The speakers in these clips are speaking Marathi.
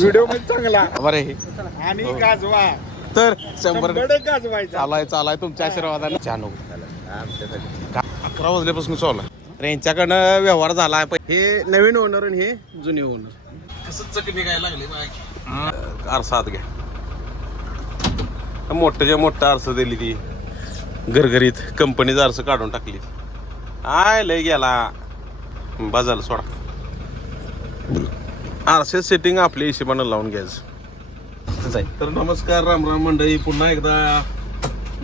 व्हिडिओमध्ये चांगला. बरे आणि गाजवा. तर शंभर शंभर गाजवायचा. चालाय चालाय तुमच्या आशीर्वादाने. छान हो अकरा वाजल्यापासून चालू आहे. यांच्याकडनं व्यवहार झाला पण हे नवीन ओनर आणि हे जुने ओनर कसं चकमी काय लागली आरसा आत घ्या. मोठ्याच्या मोठं आरसा दिली ती. घरघरीत कंपनीचा आरसा काढून टाकली आय लय गेला. बाजारला सोडा. आरसे सेटिंग आपल्या हिशोबानं लावून घ्यायचं. तर नमस्कार राम राम मंडळी. पुन्हा एकदा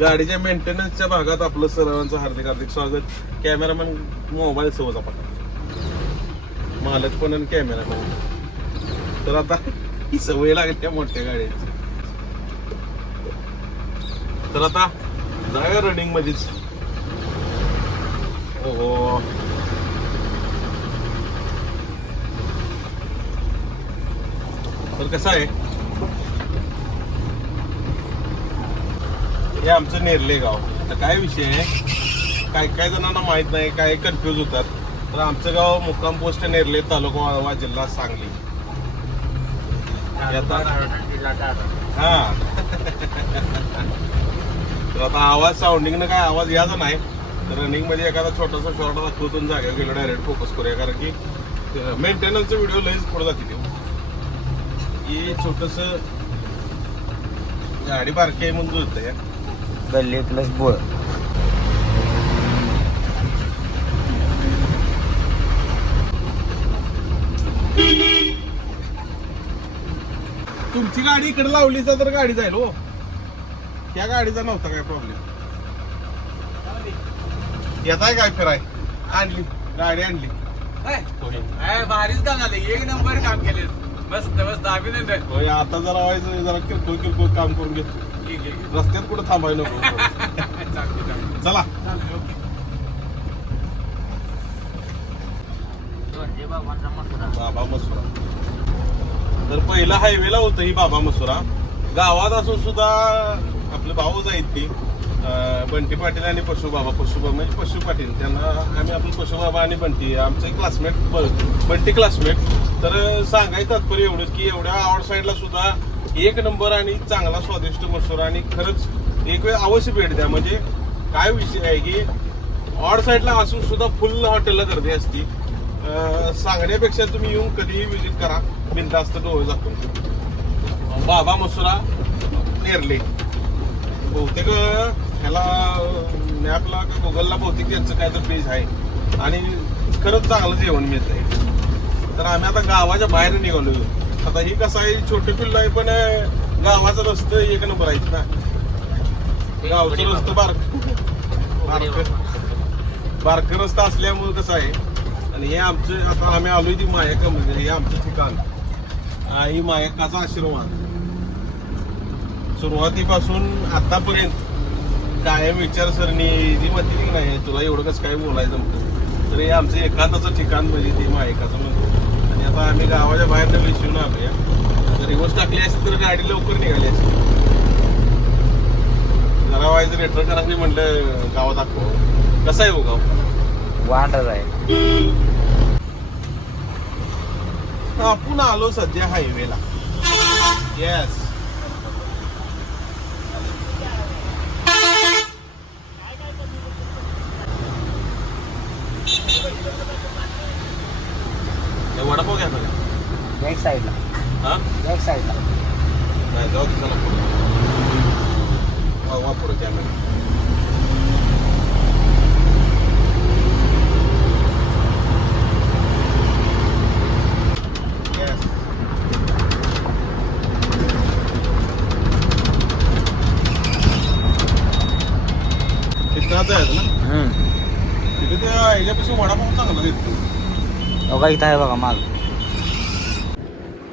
गाडीच्या मेंटेनन्सच्या भागात आपलं सर्वांचं हार्दिक हार्दिक स्वागत. कॅमेरामॅन मोबाईल सोबत आपण. मालक पण आणि कॅमेरामॅन तर आता ही सवय लागली त्या मोठ्या गाड्यांची तर आता जाऊया रनिंग मध्येच. हो तर कसं आहे? हे आमचं नेरले गाव. आता काय विषय आहे? काय काय जणांना माहीत नाही काय कन्फ्युज होतात. तर आमचं गाव मुक्काम पोस्ट नेरले तालुका वाळवा जिल्हा सांगली. आता हा. तर आता आवाज साऊंडिंगनं काय आवाज याचा नाही. तर रनिंगमध्ये एखादा छोटासा शॉर्ट दाखवतून जागा गेलो डायरेक्ट फोकस करूया. कारण की मेंटेनन्सचा व्हिडिओ लईच पुढे जाते हे छोटस गाडी बारकी आहे म्हणून होतं गल्ली प्लस बोळ तुमची गाडी इकडे लावली तर गाडी जाईल हो. त्या गाडीचा नव्हता काय प्रॉब्लेम येत आहे काय फिराय? आणली गाडी आणली. होय. भारीच काम झाले एक नंबर काम केले मस्त मस्त अभिनंदन होय आता जरा व्हायचं जरा किरकोळ किरकोळ काम करून घेतो रस्त्यात कुठं थांबायला नको. चला. बाबा मसुरा. तर पहिला हायवेला होतं ही बाबा मसुरा. गावात असून सुद्धा आपले भाऊच आहेत ती. बंटी पाटील आणि पशुबाबा पशुबाबा म्हणजे पशु पाटील. त्यांना आम्ही आपलं पशुबाबा आणि बंटी आमचे क्लासमेट बंटी क्लासमेट तर सांगायचं तात्पर्य एवढंच की एवढ्या आवड साईडला सुद्धा एक नंबर आणि चांगला स्वादिष्ट मसुरा आणि खरंच एक वेळ अवश्य भेट द्या. म्हणजे काय विषय आहे की ऑड साईडला असून सुद्धा फुल हॉटेलला गर्दी असती. सांगण्यापेक्षा तुम्ही येऊन कधीही व्हिजिट करा. बिंदास्त डोळे जातो. बाबा मसुरा नेरले. बहुतेक ह्याला मॅपला का गुगलला बहुतेक त्यांचं काय तर पेज आहे. आणि खरंच चांगलं जेवण मिळत आहे तर आम्ही आता गावाच्या बाहेर निघालोय. आता ही कसं आहे छोटे पिल्लू आहे पण गावाचं रस्तं एक नंबर आहेत ना. गावचं रस्तं बारक. बारक. रस्ता असल्यामुळे कसं आहे आणि हे आमचं आता आम्ही आलोय ती मायका म्हणजे हे आमचं ठिकाण. ही मायकाचा आशीर्वाद. सुरुवातीपासून आतापर्यंत कायम विचारसरणी जी म्हणते की नाही तुला एवढं कसं काय बोलायचं जमतं तर हे आमचं एकांताचं ठिकाण म्हणजे ते मायकाचं म्हणतो आणि आता आम्ही गावाच्या बाहेर तर विसरून आलो या तर रिवर्स टाकली असती तर गाडी लवकर निघाली असती. जरा व्हायचं रेटर करा म्हणलं गावात दाखव. कसं आहे हो गाव? वांडर आहे. आपण आलो सध्या हायवेला येस वडापाव घ्या सगळ्या बॅक साईडला हा? बॅक साईडला नाही जाऊ दे चला पुढे. वा- वा पुढे कॅमेरा. तिथं जायचं ना? तिथे त्या ह्याच्यापासून वडापाव चांगला देतो बघा इथं आहे बघा माल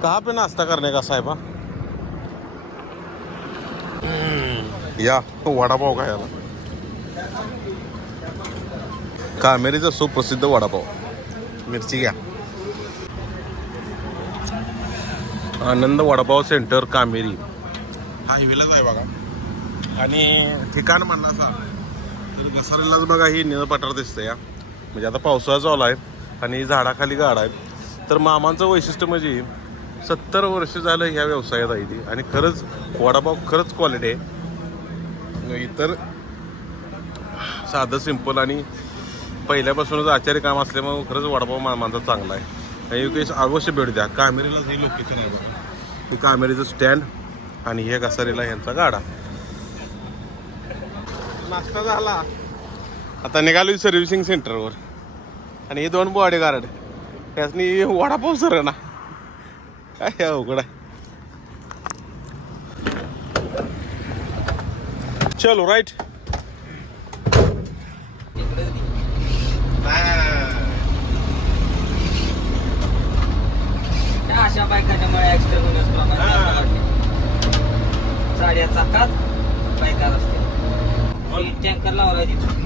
कहा पे नाश्ता करणे का साहेबा? या वडापाव खायला कामेरीचा सुप्रसिद्ध वडापाव. मिरची घ्या. आनंद वडापाव सेंटर कामेरी. हायवेलाच आहे बघा. आणि ठिकाण म्हणलं असं तर घसरेलाच बघा ही निळपठार दिसतं या. म्हणजे आता पावसाळा चालू आहे. आणि झाडाखाली गाड आहे तर मामांचं वैशिष्ट्य म्हणजे सत्तर वर्ष झालं ह्या व्यवसायात आहे ती. आणि खरंच वडापाव खरंच क्वालिटी आहे. इतर साधं सिंपल आणि पहिल्यापासूनच आचार्य काम असल्यामुळे खरंच वडापाव मामांचा चांगला आहे. आणि युकेश अवश्य भेट द्या. कामेरीलाच हे लोकेशन आहे हे कामेरीचं स्टँड आणि हे घसारीला यांचा गाडा नाश्ता झाला. आता निघालो सर्व्हिसिंग सेंटरवर आणि हे दोन बॉडी गार्ड त्यासनी वडापाव सर ना काय अवघड आहे. चलो राईट त्या अशा बायकांच्यामुळे ऍक्सिडेंट होण्याचं प्रमाण हा. साड्या चाकात बायका असते टँकर लावला तिथं.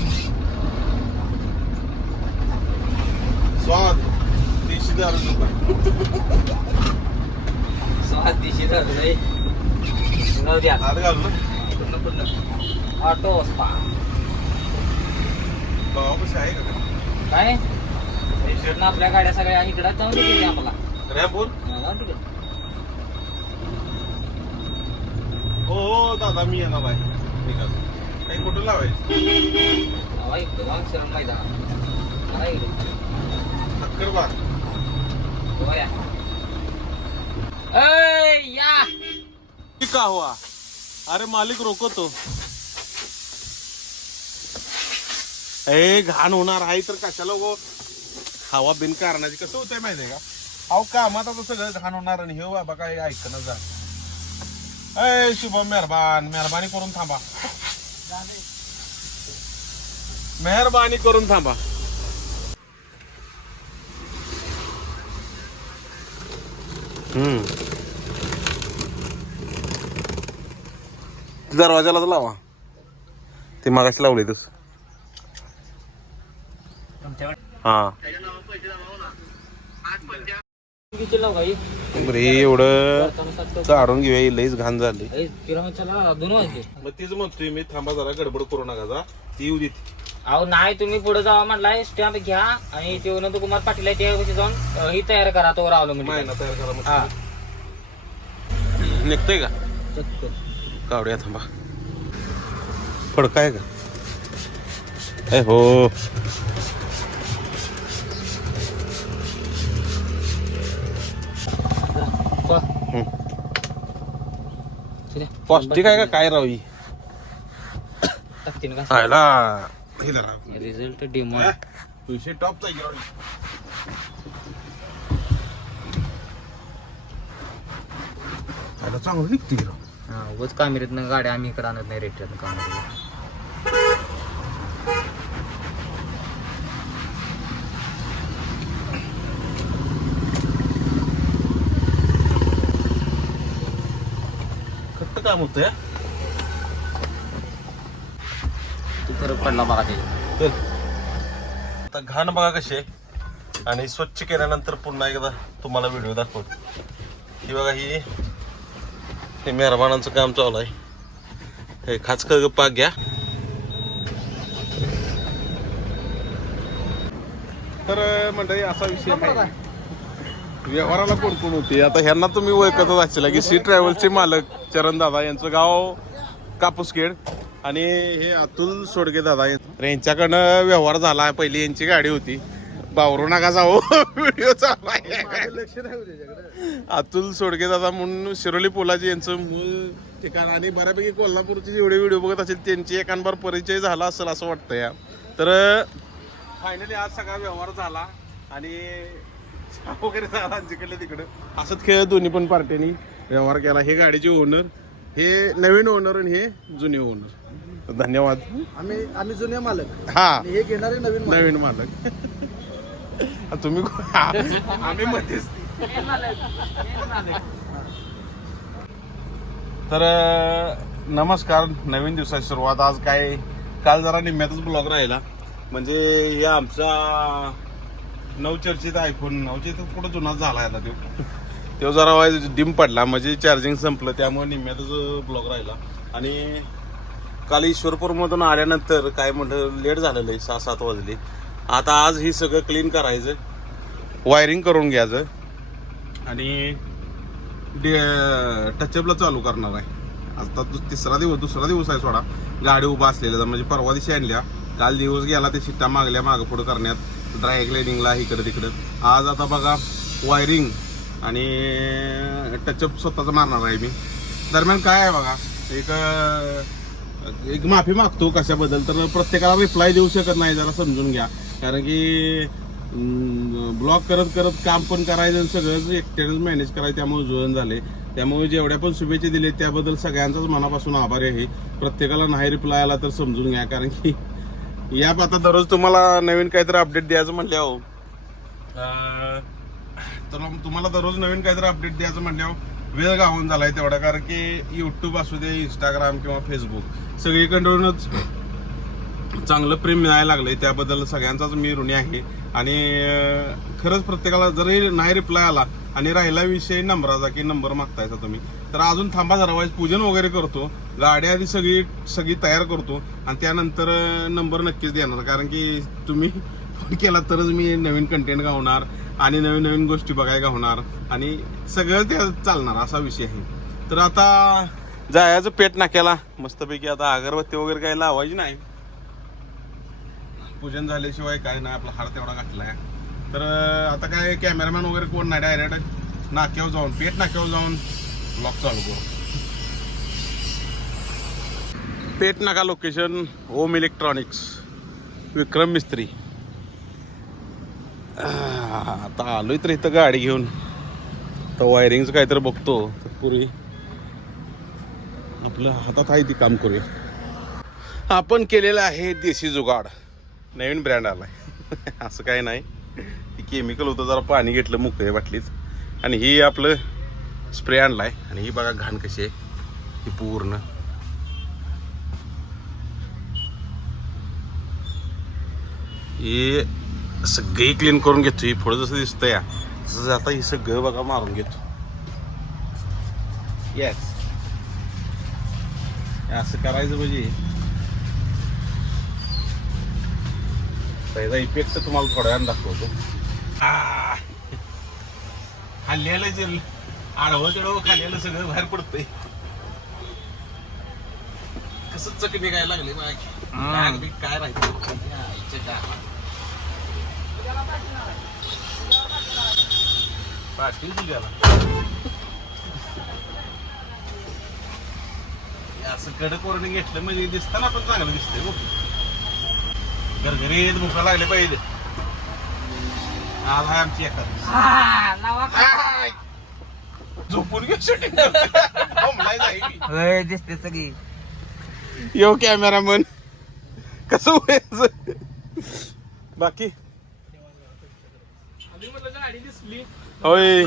स्वाद देशी दारू स्वाद दिशी झालं रे जाऊ द्या. हात घालून पूर्ण पूर्ण ऑटो स्पा. गावापाशी आहे का काय? इकडनं आपल्या गाड्या सगळ्या इकडं जाऊन गेली आम्हाला रॅम्पोर जाऊन तिकडं हो हो दादा मी येणार आहे काही कुठं लावायचं? हवा इकडं जाऊन शरण मैदान ऐ, या. का हुआ. अरे मालिक रोको तो ए घाण होणार आहे तर कशाला गो हवा बिन कारणाची कसं होतंय माहितीये का? अहो कामात आता सगळं घाण होणार आणि हे बाबा काय ऐकणं जा ए शुभम मेहरबान. मेहरबानी करून थांबा. मेहरबानी करून थांबा. दरवाजाला तर लावा. ते मागाशी लावले तस. हा. बरं हे एवढं काढून घेऊया ही लईच घाण झाली मग तीच म्हणतोय मी थांबा जरा गडबड करू नका जा. ती येऊ देत. अहो नाही तुम्ही पुढे जावा म्हटलाय स्टॅम्प घ्या आणि ते अनंत कुमार पाटील आहे त्यापाशी जाऊन अं, ही तयार करा तो रावलं म्हणजे महिना तयार करा हा. मग निघतोय का? सत्तर. कावड्या थांबा फडकाय का ए हो पहा. हम्म. ठीक आहे. पौष्टिक आहे का काय रावी का हे धरा. रिझल्ट डेमो हा? आहे की आयला चांगलं निघते की. हा उगाच कामेरीतनं गाड्या आम्ही इकडे आणत नाही रिटर्न कामेरी. खट्ट काम होतं तू फरक पडला बघा चल. आता घाण बघा कशी आहे. आणि स्वच्छ केल्यानंतर पुन्हा एकदा तुम्हाला व्हिडिओ दाखवतो. ही बघा ही हे मेहरबानांचं काम चालू आहे. हे खाच पाक घ्या. तर मंडळी असा विषय आहे. व्यवहाराला कोण कोण होते? आता ह्यांना तुम्ही ओळखतच असेल की सी ट्रॅव्हलचे मालक चरण दादा यांचं गाव कापूसखेड आणि हे अतुल सोडगे दादा यांच्याकडनं व्यवहार झाला. पहिली यांची गाडी होती. बावरू नका जाऊ. व्हिडिओ चालू आहे. अतुल सोडगे दादा म्हणून शिरोली पोलाजी यांचं मूळ ठिकाण आणि बऱ्यापैकी कोल्हापूरचे जेवढे व्हिडिओ बघत असेल त्यांची एकांबार परिचय झाला असेल असं वाटतं या तर फायनली आज सगळा व्यवहार झाला आणि वगैरे झाला जिकडे तिकडं. असंच खेळ दोन्ही पण पार्ट्यांनी व्यवहार केला. हे गाडीचे ओनर हे नवीन ओनर आणि हे जुने ओनर धन्यवाद. आम्ही आम्ही जुने मालक. हा. हे घेणारे नवीन. नवीन मालक. तुम्ही आम्ही मध्येच तर नमस्कार नवीन दिवसाची सुरुवात. आज काय काल जरा निम्म्यातच ब्लॉग राहिला. म्हणजे हे आमचा नवचर्चित आयफोन नवचर्चित कुठं जुना झाला आता तो. तो जरा डिम पडला. म्हणजे चार्जिंग संपलं त्यामुळे निम्म्यातच ब्लॉग राहिला. आणि काल ईश्वरपूरमधून आल्यानंतर काय म्हणलं लेट झालेलं आहे सहा सात वाजले. आता आज ही सगळं क्लीन करायचं वायरिंग करून घ्यायचं. आणि टचअपला चालू करणार आहे. आता तिसरा दिवस दुसरा दिवस आहे सोडा. गाडी उभा असलेला म्हणजे परवा दिवशी आणल्या. काल दिवस गेला ते शिट्टा मागल्या मागं पुढं करण्यात. ड्राय क्लिनिंगला इकडं तिकडं. आज आता बघा वायरिंग आणि टचअप स्वतःच मारणार आहे मी. दरम्यान काय आहे बघा एक एक माफी मागतो कशाबद्दल तर प्रत्येकाला रिप्लाय देऊ शकत नाही जरा समजून घ्या. कारण की ब्लॉग करत करत काम पण करायचं आणि सगळंच एकट्यानेच मॅनेज करायचं त्यामुळे जुळण झाले. त्यामुळे जेवढ्या पण शुभेच्छा दिले त्याबद्दल सगळ्यांचाच मनापासून आभारी आहे. प्रत्येकाला नाही रिप्लाय आला तर समजून घ्या कारण की या आता दररोज तुम्हाला नवीन काहीतरी अपडेट द्यायचं म्हटल्यावर अं, तर तुम्हाला दररोज नवीन काहीतरी अपडेट द्यायचं म्हटल्यावर वेळ गावून झालाय तेवढा कारण की युट्यूब असू दे इंस्टाग्राम किंवा फेसबुक सगळीकडूनच चांगलं प्रेम मिळायला लागलं आहे त्याबद्दल सगळ्यांचाच मी ऋणी आहे. आणि खरंच प्रत्येकाला जरी नाही रिप्लाय आला आणि राहिला विषय नंबराचा की नंबर मागतायचा तुम्ही तर अजून थांबा जरा पूजन वगैरे करतो. गाडी आधी सगळी सगळी तयार करतो आणि त्यानंतर नंबर नक्कीच देणार. कारण की तुम्ही फोन केला तरच मी नवीन कंटेंट गावणार आणि नवीन नवीन गोष्टी बघायला होणार आणि सगळं ते चालणार असा विषय आहे. तर आता जायचं पेट नाक्याला. मस्तपैकी आता अगरबत्ती वगैरे काही लावायची नाही. पूजन झाल्याशिवाय काय नाही आपला हार तेवढा घातला आहे तर आता काय कॅमेरामॅन वगैरे कोण नाही डायरेक्ट नाक्यावर जाऊन पेट नाक्यावर जाऊन ब्लॉग चालू करू. पेट नाका लोकेशन ओम इलेक्ट्रॉनिक्स विक्रम मिस्त्री. आता आलोय तर इथं गाडी घेऊन. तर वायरिंगचं काहीतरी बघतो तर पुरी. आपलं हातात आहे ती काम करूया. आपण केलेलं आहे देशी जुगाड. नवीन ब्रँड आला आहे असं काही नाही. ती केमिकल होतं जरा पाणी घेतलं मुकळे बाटलीत आणि ही आपलं स्प्रे आणला आहे आणि ही बघा घाण कशी आहे. ही पूर्ण. हे सगळी क्लीन करून घेतो ही पुढं जसं दिसतंय या तसं आता ही सगळं बघा मारून घेतो येस असं करायचं म्हणजे त्याचा इफेक्ट तुम्हाला थोड्या वेळानं दाखवतो. आ. खाल्लेलं जे आडवं तिडवं खाल्लेलं सगळं बाहेर पडतंय. कसं चक काय लागली माझी काय राहायचं पाटील तुझ्याला. असं कडक वरून घेतलं म्हणजे दिसताना पण चांगलं दिसतंय हो घरघरीत भुका लागले पाहिजे. आज आहे आमची एखादी. झोपून घेऊ शूटिंग दिसते सगळी. यो कॅमेरामन कसं व्हायचं? बाकी? होय.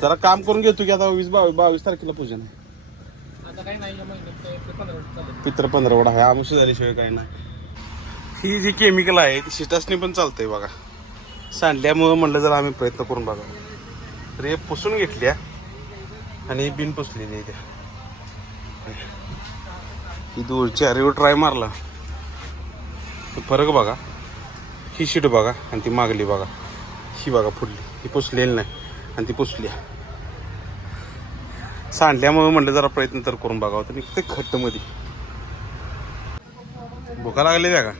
जरा काम करून घेतो की आता वीस बावीस बावीस तारखेला पूजन आहे. पित्र पंधरवडा आहे. आमुष झाल्याशिवाय काय नाही. ही जी केमिकल आहे ती शिटासने पण चालतंय बघा. सांडल्यामुळं म्हणलं जर आम्ही प्रयत्न करून बघा. तर हे पुसून घेतल्या आणि बिन पुसलेली आहे त्या ही दूरची अरेवर ट्राय मारला. फरक बघा. ही शीट बघा आणि ती मागली बघा. ही बघा फुडली ही पुसलेली नाही आणि ती पुसली सांडल्यामुळे म्हटलं जरा प्रयत्न तर करून बघावं. तर निघते खट्टमध्ये. भुका लागले त्या का?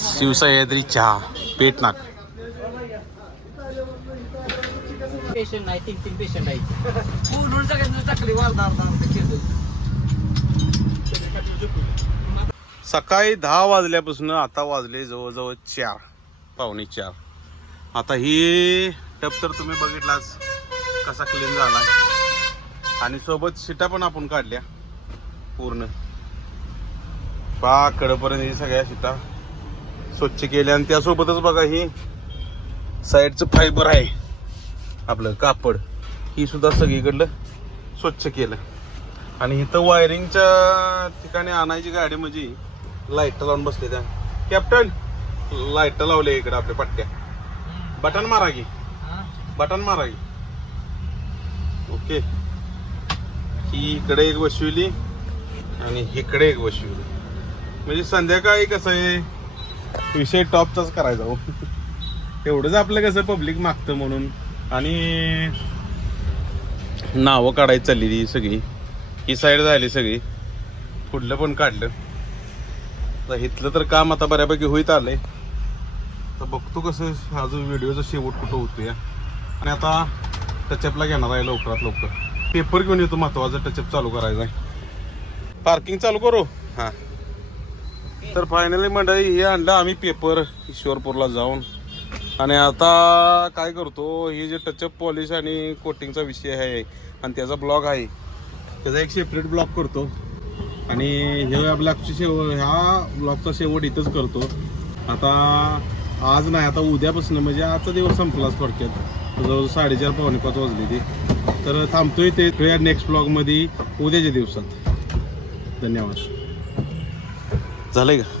शिवसह्याद्री चहा पेट नाक पेशंट नाही तीन तीन पेशंट आहे पूर्ण सगळ्यांनी टाकली सकाळी दहा वाजल्यापासून आता वाजले जवळजवळ चार पावणे चार. आता ही टप तर तुम्ही बघितलाच कसा क्लीन झाला आणि सोबत शिटा पण आपण काढल्या. पूर्ण. पा कडपर्यंत ही सगळ्या शिटा स्वच्छ केल्या आणि त्यासोबतच बघा ही साईडचं फायबर आहे. आपलं कापड. ही सुद्धा सगळीकडलं स्वच्छ केलं. आणि इथं वायरिंगच्या ठिकाणी आणायची गाडी म्हणजे लाइट लावून बसले त्या. कॅप्टन लाइट लावले इकडे आपल्या पट्ट्या. बटन मारा की. बटन मारा की. ओके. ही इकडे एक बसविली. आणि इकडे एक बसविली म्हणजे संध्याकाळी कसं आहे? विषय टॉपचाच करायचा हो. एवढंच आपलं कसं पब्लिक मागतं म्हणून. आणि नावं काढायची चाललेली सगळी. ही साईड झाली सगळी. पुढलं पण काढलं. तर इथलं तर काम आता बऱ्यापैकी होईत आलंय. तर बघतो कसं हा जो व्हिडिओचा शेवट कुठं होतो या आणि आता टचअपला घेणार आहे लवकरात लवकर. पेपर घेऊन येतो महत्त्वाचा टचअप चालू करायचा आहे पार्किंग चालू करू. हां. तर फायनली मंडळी हे आणलं आम्ही पेपर ईश्वरपूरला जाऊन. आणि आता काय करतो हे जे टचअप पॉलिश आणि कोटिंगचा विषय आहे आणि त्याचा ब्लॉग आहे त्याचा एक सेपरेट ब्लॉग करतो. आणि ह्या ब्लॉगची शेव ह्या ब्लॉगचा शेवट इथंच करतो. आता आज नाही आता उद्यापासून म्हणजे आजचा दिवस संपलाच थोडक्यात. जवळ साडेचार पावणे पाच वाजली ती. तर थांबतोय ते नेक्स्ट ब्लॉगमध्ये उद्याच्या दिवसात. धन्यवाद. झालंय का?